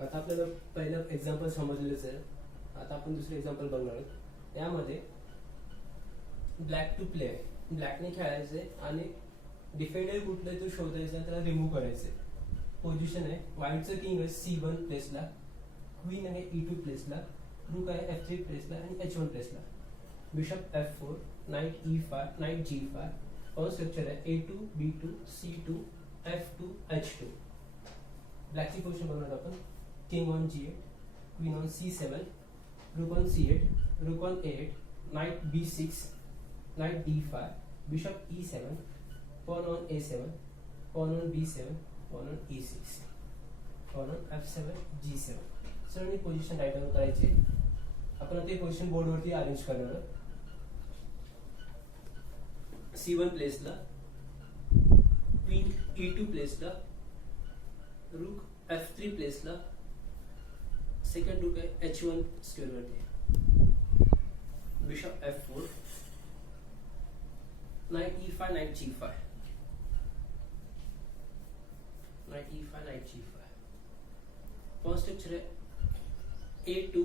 आता आपल्याला पहिलं एक्झाम्पल समजलेलंच आहे. आता आपण दुसरं एक्झाम्पल बघणार आहोत. यामध्ये ब्लॅक टू प्ले आहे, ब्लॅकने खेळायचंय आणि डिफेंडर कुठला तो शोधायचा, त्याला रिमूव्ह करायचंय. पोझिशन आहे व्हाईटचं किंग आहे C1 प्लेसला, क्वीन आहे E2 प्लेसला, रूक आहे F3 प्लेसला आणि H1 प्लेसला, bishop F4, night E5, night G5. पाऊस स्ट्रक्चर आहे A2 B2 C2 F2 H2. ब्लॅकची position बघणार आपण. King on G8, queen on C7, रूक ऑन C8, रूक on A8, night B6, night D5, bishop E7, pawn on A7, pawn on B7, pawn on E6, pawn on F7 G7. सर्व position right down करायची. आपण आता position बोर्डवरती arrange करणार आहोत. C1 प्लेसला, queen E2 प्लेसला, रूक F3 प्लेसला, second रूक आहे H1 square वरती, bishop F4, night E5, night G5, night E5, night G5. पाऊस स्ट्रक्चर आहे A2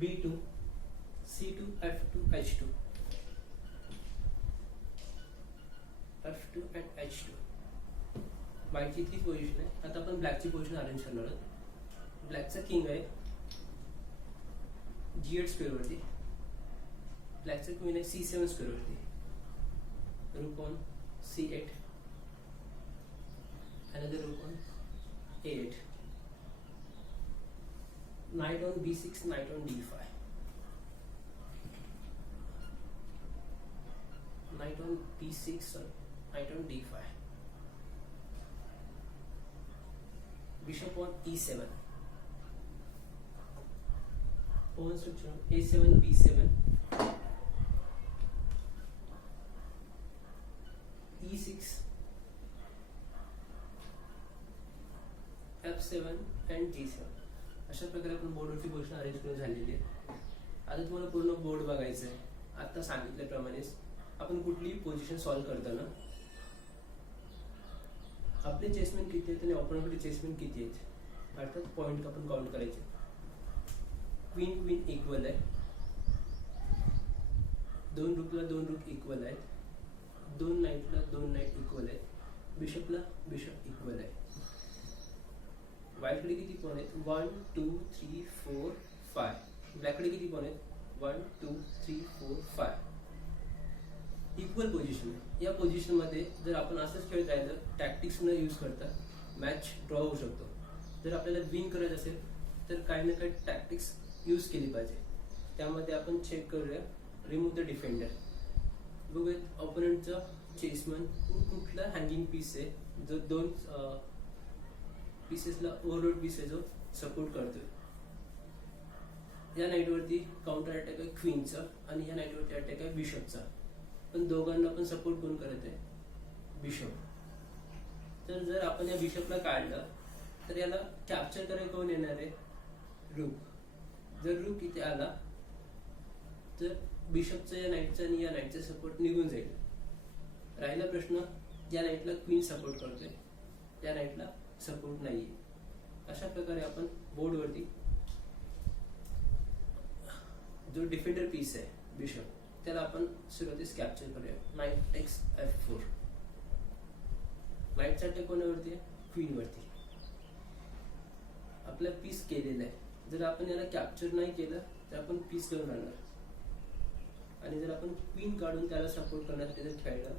B2 C2 F2 H2, F2 and H2. व्हाईटची ती पोझिशन आहे. आता आपण ब्लॅकची पोझिशन अरेंज करणार आहोत. ब्लॅकचा किंग आहे G8 स्क्वेअर वरती, ब्लॅकचा क्वीन आहे C7 स्क्वेअर वरती, रूक on C8, another rook on A8, knight on B6, knight on D5, knight on B6, knight on D5, bishop on E7, pawn structure A7 B7, E6, F7 and G7. अशा प्रकारे आपण बोर्डवरची position arrange करून झालेली आहे. आता तुम्हाला पूर्ण board बघायचं आहे. आता सांगितल्याप्रमाणेच आपण कुठलीही पोझिशन सॉल्व्ह करताना आपले चेसमेन किती आहेत आणि ऑपोनंटकडे चेसमेन किती आहेत अर्थात पॉईंट आपण काउंट करायचे. क्वीन क्वीन इक्वल आहे, दोन रूकला दोन रूक इक्वल आहेत, दोन नाईटला दोन नाईट इक्वल आहेत, बिशपला बिशप इक्वल आहे. व्हाईटकडे किती पॉन आहेत 1 2 3 4 5. ब्लॅककडे किती पॉन आहेत 1 2 3 4 5. इक्वल पोझिशन आहे. या पोझिशन मध्ये जर आपण असंच खेळत राहिलं टॅक्टिक्स न यूज करता मॅच ड्रॉ होऊ शकतो. जर आपल्याला विन करायचं असेल तर काही ना काही टॅक्टिक्स यूज केली पाहिजे. त्यामध्ये आपण चेक करूया रिमूव्ह द डिफेंडर. बघूयात ऑपोनंटचा चेसमन कुठला हँगिंग पीस आहे जो दोन पीसेसला ओव्हरलोड पीस आहे जो सपोर्ट करतोय. या नाईटवरती काउंटर अटॅक आहे क्वीनचा आणि या नाईटवरती अटॅक आहे बिशपचा. पण दोघांना पण सपोर्ट कोण करत आहे बिशप. तर जर आपण या बिशपला काढलं तर याला कॅप्चर करायला कोण येणार आहे रूक. जर रूक इथे आला तर बिशपचा या नाईटचा आणि या नाईटचा सपोर्ट निघून जाईल. राहिला प्रश्न या नाईटला क्वीन सपोर्ट करतोय, या नाईटला सपोर्ट नाहीये. अशा प्रकारे आपण बोर्डवरती जो डिफेंडर पीस आहे बिशप त्याला आपण सुरुवातीस कॅप्चर करूया. Night text F4. नाईटचा अटॅक कोणावरती आहे क्वीन वरती. आपला पीस केलेला आहे. जर आपण याला कॅप्चर नाही केलं तर आपण पीस घेऊन राहणार आणि जर आपण क्वीन काढून त्याला सपोर्ट करण्यासाठी जर खेळलं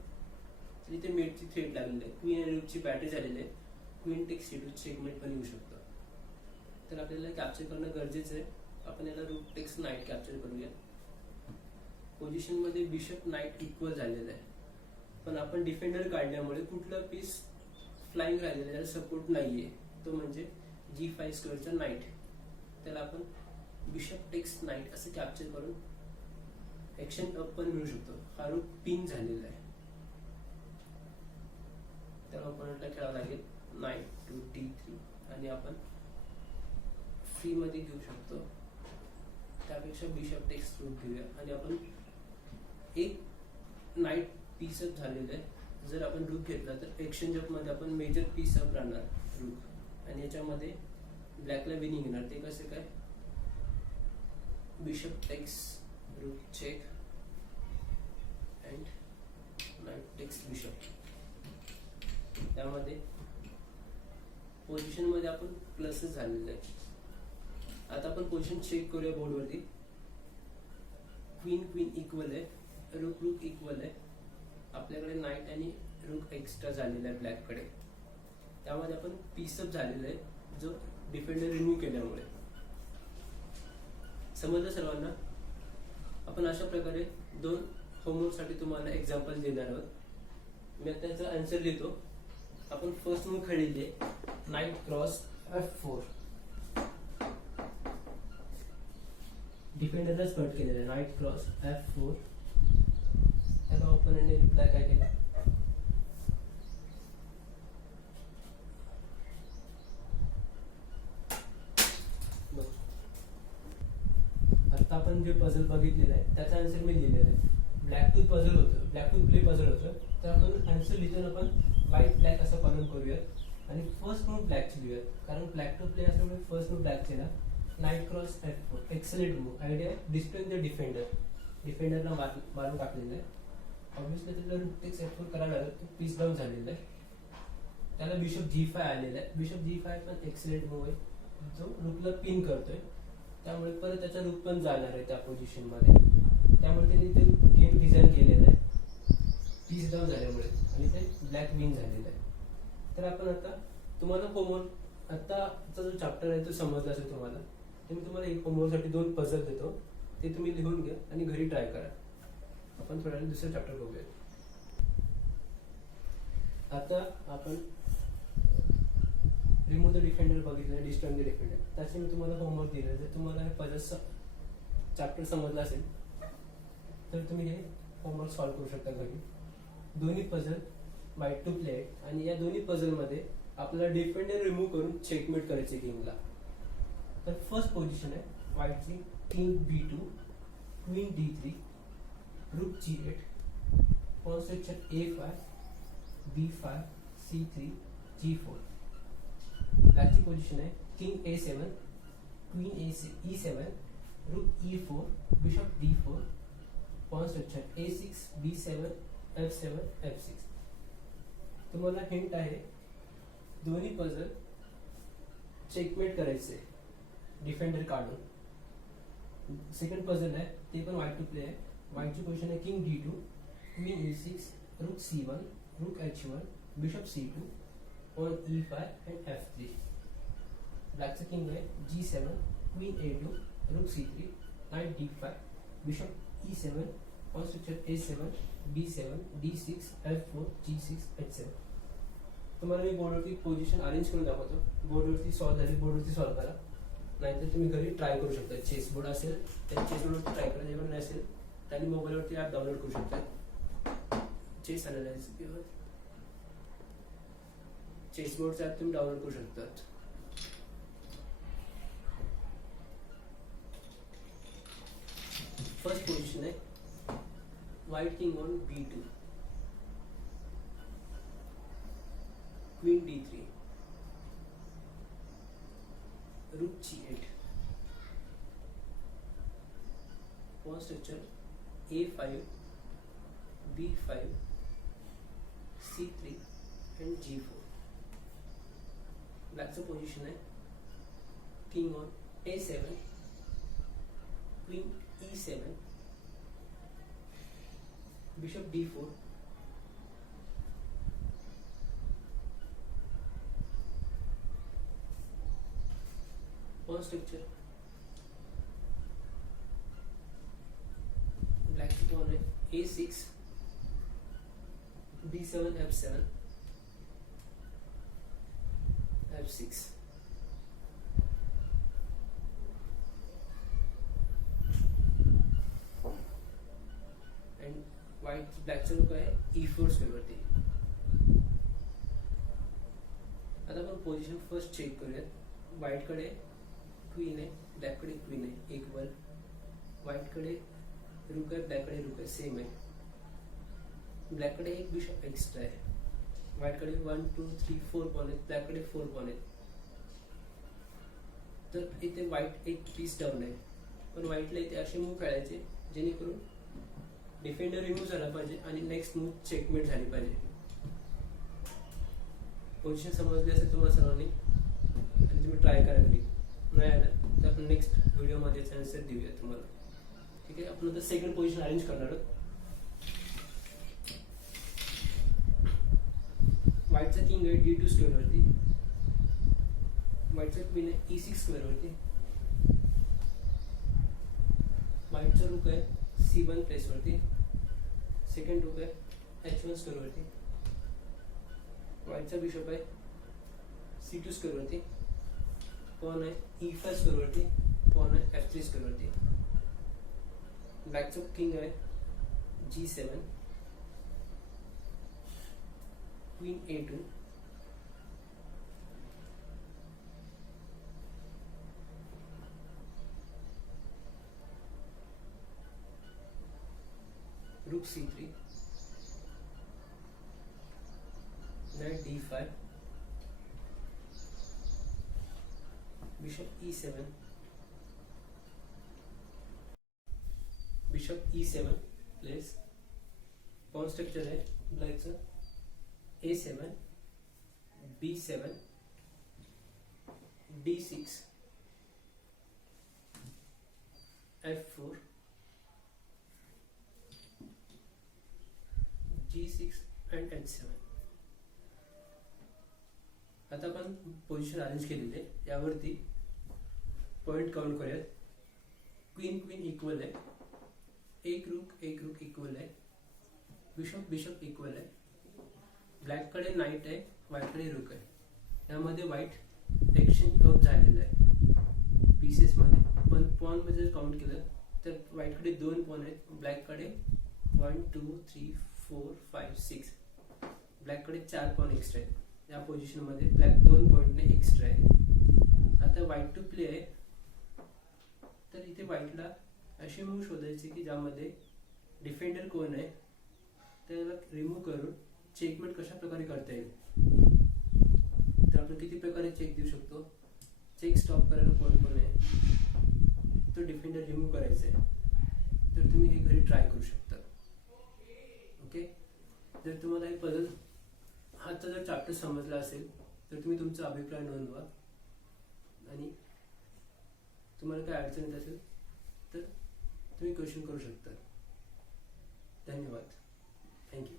तर इथे मेटची थ्रेट लागलेली आहे. क्वीन आणि रूकची बॅटरी झालेली आहे. क्वीन टेक्स C2 चेकमेट पण येऊ शकतं. तर आपल्याला कॅप्चर करणं गरजेचं आहे. आपण याला रूक टेक्स नाईट कॅप्चर करूया. पोझिशन मध्ये बिशप नाईट इक्वल झालेला आहे पण आपण डिफेंडर काढल्यामुळे कुठला पीस फ्लाइंग राहिलेला त्याला सपोर्ट नाहीये. तो म्हणजे G5 स्क्वेअरचा नाईट. त्याला आपण बिशप टेक्स नाईट असं कॅप्चर करून एक्शन अप पण मिळू शकतो. हा रूक पिन झालेला आहे. त्याला ऑपोनंटला खेळावं लागेल नाईट टू D3 आणि आपण फ्री मध्ये घेऊ शकतो. त्यापेक्षा बिशप टेक्स रूक घेऊया आणि आपण एक नाईट पीस अप झालेलं आहे. जर आपण रूक घेतला तर एक्सचेंज अप मध्ये आपण मेजर पीस अप राहणार रूक आणि याच्यामध्ये ब्लॅकला विनिंग येणार. ते कसं काय, bishop takes rook check and knight takes bishop. त्यामध्ये पोझिशन मध्ये आपण प्लसच झालेलं आहे. आता आपण पोझिशन चेक करूया बोर्डवरती. क्वीन क्वीन इक्वल आहे, रूक रूक इक्वल आहे. आपल्याकडे नाईट आणि रूक एक्स्ट्रा झालेला आहे ब्लॅककडे. त्यामध्ये आपण पीसअप झालेला आहे, जो डिफेंडर रिमूव्ह केल्यामुळे. समजलं सर्वांना? आपण अशा प्रकारे 2 होमवर्कसाठी तुम्हाला एक्झाम्पल देणार आहोत. मी आता त्याचा आन्सर लिहितो. आपण फर्स्ट मूव्ह खेळलेली आहे नाईट क्रॉस F4. डिफेंडरलाच कट केलेलं आहे, नाईट क्रॉस F4. त्याला ओपोनंटने रिप्लाय काय केला, आता आपण जे पझल बघितलेलं आहे त्याचा आन्सर मी लिहिलेला आहे. ब्लॅक टू पझल होतं, ब्लॅक टू प्ले पझल होतं. तर आपण आन्सर लिहिताना आपण व्हाईट ब्लॅक असं कॉलम करूयात आणि फर्स्ट मूव्ह ब्लॅकची लिहूयात. कारण ब्लॅक टू प्ले असल्यामुळे फर्स्ट मूव्ह ब्लॅक केला, knight cross F4. Excellent move. Idea distract the defender. डिफेंडरला मारून टाकलेलं आहे. ऑब्व्हियसली त्याला रूक टेक्स F4 करायला लागलं, तो पीस डाऊन झालेला आहे. त्याला बिशप G5 आलेला आहे. बिशप G5 पण एक्सलेंट मूव्ह आहे, जो रूकला पिन करतोय. त्यामुळे परत त्याचा रूक पण जाणार आहे त्या पोझिशन मध्ये. त्यामुळे त्यांनी ते गेम डिझाईन केलेलं आहे पीस डाऊन झाल्यामुळे, आणि ते ब्लॅक विन झालेलं आहे. तर आपण आता तुम्हाला होमवर्क, आताचा जो चॅप्टर आहे तो समजला असेल तुम्हाला. तर मी तुम्हाला एक होमवर्कसाठी 2 पझल देतो, ते तुम्ही लिहून घ्या आणि घरी ट्राय करा. आपण थोड्या वेळाने दुसरं चॅप्टर बघूया. आता आपण रिमूव्ह द डिफेंडर बघितलं, डिस्ट्रॉय द डिफेंडर. त्याचे मी तुम्हाला होमवर्क दिलं. जर तुम्हाला हे पझलचा चॅप्टर समजला असेल तर तुम्ही हे होमवर्क सॉल्व्ह करू शकता घरी. दोन्ही पझल व्हाईट टू प्ले आहेत आणि या दोन्ही पझलमध्ये आपल्याला डिफेंडर रिमूव्ह करून चेकमेट करायचे किंगला. तर फर्स्ट पोझिशन आहे व्हाईटची, king B2, queen D3, rook G8, pawn section A5, B5, C3, G4. ब्लॅकची पोझिशन आहे king A7, queen E7, rook E4, bishop D4, pawn section A6, B7, F7, F6. तुम्हाला hint आहे, दोन्ही puzzle checkmate करायचे defender काढून. Second puzzle आहे ते पण व्हाईट टू प्ले आहे. व्हाईटची पोझिशन आहे king D2, queen E6, rook C1, rook H1, bishop C2, pawn E5 and F3. ब्लॅकचं किंग आहे G7, क्वीन A2, रूक C3, night D5, bishop E7, pawn section A7, B7, D6, F4, G6, H7. तुम्हाला मी बोर्डवरती position arrange करून दाखवतो. बोर्डवरती solve झाली, बोर्डवरती solve करा. नाहीतर तुम्ही घरी ट्राय करू शकता. चेस बोर्ड असेल तर चेस बोर्डवरती ट्राय करा. जेव्हा नसेल त्यांनी मोबाईलवरती ॲप डाउनलोड करू शकता. चेस अनालायझ किंवा चेस बोर्डचं ॲप तुम्ही डाउनलोड करू शकता. फर्स्ट पोझिशन आहे white king on B2, queen D3, rook G8, pawn structure A5, B5, C3 and G4. ब्लॅकचं पोझिशन आहे king on A7, queen E7, bishop D4, pawn structure ब्लॅकची pawn आहे A6, B7, F7, F6. White ब्लॅकचा रूक आहे E4 स्क्वेअरवरती. आता आपण position first check करूयात. व्हाईटकडे queen आहे, ब्लॅककडे क्वीन आहे इक्वल. व्हाईटकडे रूक आहे, ब्लॅककडे रूक आहे सेम आहे. ब्लॅककडे एक बिशप एक्स्ट्रा आहे. व्हाईटकडे 1 2 3 4 पॉन आहेत, ब्लॅककडे 4 पॉन आहेत. तर इथे व्हाईट एक पीस डाऊन आहे, पण व्हाईटला इथे असे मूव खेळायचे जेणेकरून डिफेंडर रिमूव्ह झाला पाहिजे आणि नेक्स्ट मूव चेकमेट झाली पाहिजे. पोझिशन समजली असेल तुम्हाला सर्वांनी आणि तुम्ही ट्राय करा घरी. नाही आलं तर आपण नेक्स्ट व्हिडिओमध्ये आन्सर देऊया तुम्हाला. ठीक आहे, आपण आता सेकंड पोझिशन अरेंज करणार आहोत. व्हाईटचा किंग आहे D2 स्क्वेअर वरती, व्हाईटचा क्वीन आहे E6 स्क्वेअर वरती, व्हाईटचा रूक आहे C1 प्लेस वरती, सेकंड रूक आहे H1 स्क्वेअर वरती, व्हाईटचा बिशप आहे C2 स्क्वेअर वरती, पॉन आहे E5 स्क्वेअर वरती, पॉन आहे F3 स्क्वेअर वरती, ब्लॅकचा किंग आहे G7, queen A2, rook C3, knight D5, bishop E7, bishop E7 place, pawn structure है ब्लैकचं A7, B7, D6, F4, G6 and H7. आता आपण पोझिशन अरेंज केलेले, यावरती पॉइंट काउंट करूयात. क्वीन क्वीन इक्वल आहे, एक रुक इक्वल आहे, बिशप बिशप इक्वल आहे, ब्लॅक कडे नाईट आहे, व्हाईट कडे रुक आहे. यामध्ये व्हाईट एक्सचेंज आउट झालेलं आहे पीसेस मध्ये, पण पॉन मध्ये जर काउंट केलं तर व्हाईट कडे 2 पॉन आहेत, ब्लॅक कडे 1 2 3 4 5 6, ब्लॅक कडे 4 पॉन एक्स्ट्रा आहेत. या पोझिशन मध्ये ब्लॅक 2 पॉइंटने एक्स्ट्रा आहे. आता व्हाईट टू प्ले आहे, तर इथे व्हाईटला अशी मूव शोधायची की ज्यामध्ये डिफेंडर कोण आहे त्याला रिमूव्ह करून चेकमेट कशा प्रकारे करता येईल. तर आपण किती प्रकारे चेक देऊ शकतो. चेक स्टॉप करायला कोण कोण आहे, तो डिफेंडर रिमूव्ह करायचा आहे, तर तुम्ही हे घरी ट्राय करू शकता. ओके, जर तुम्हाला हे पझल हाचा जर चॅप्टर समजला असेल तर तुम्ही तुमचा अभिप्राय नोंदवा, आणि तुम्हाला काय अडचण येत असेल तर तुम्ही क्वेश्चन करू शकता. धन्यवाद. थँक्यू.